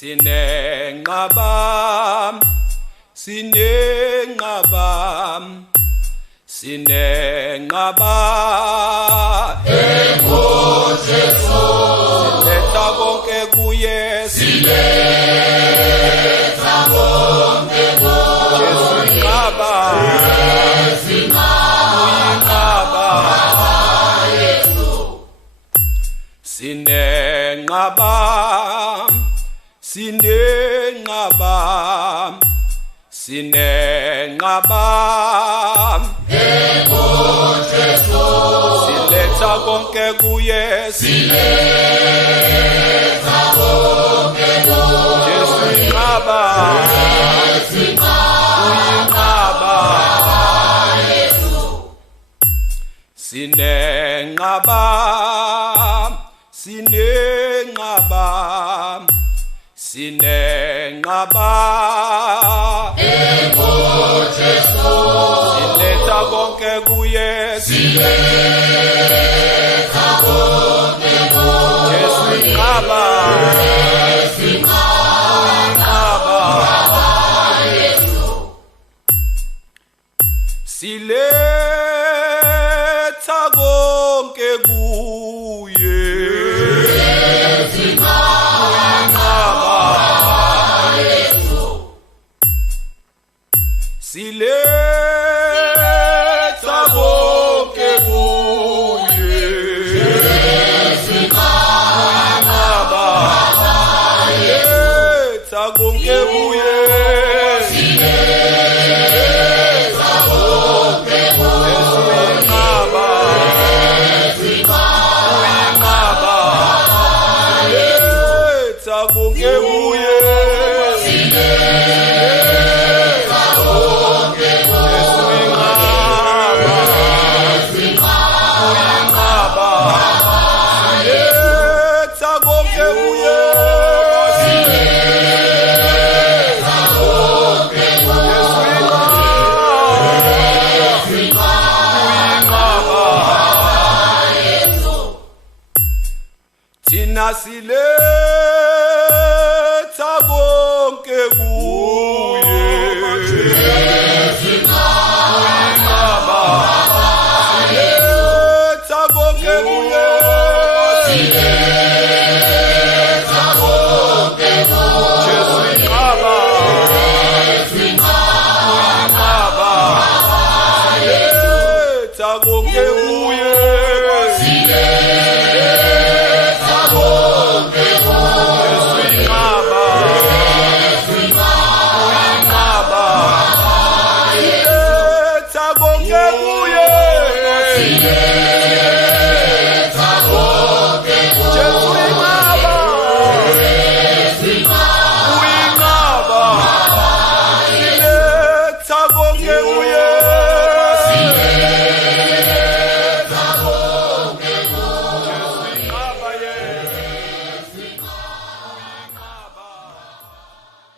Sinenqaba Emojesu siletha konke kuye siletha konke kuye Jesu inqaba Sinenqaba Emojesu siletha konke kuye siletha konke kuye Jesu inqaba Sinenqaba Emojesu siletha konke kuye siletha konke kuye Jesu inqaba siletha konke kuye siletha konke kuye siletha konke kuye Thina siletha konke kuye siletha konke kuye Jesu inqaba siletha konke kuye siletha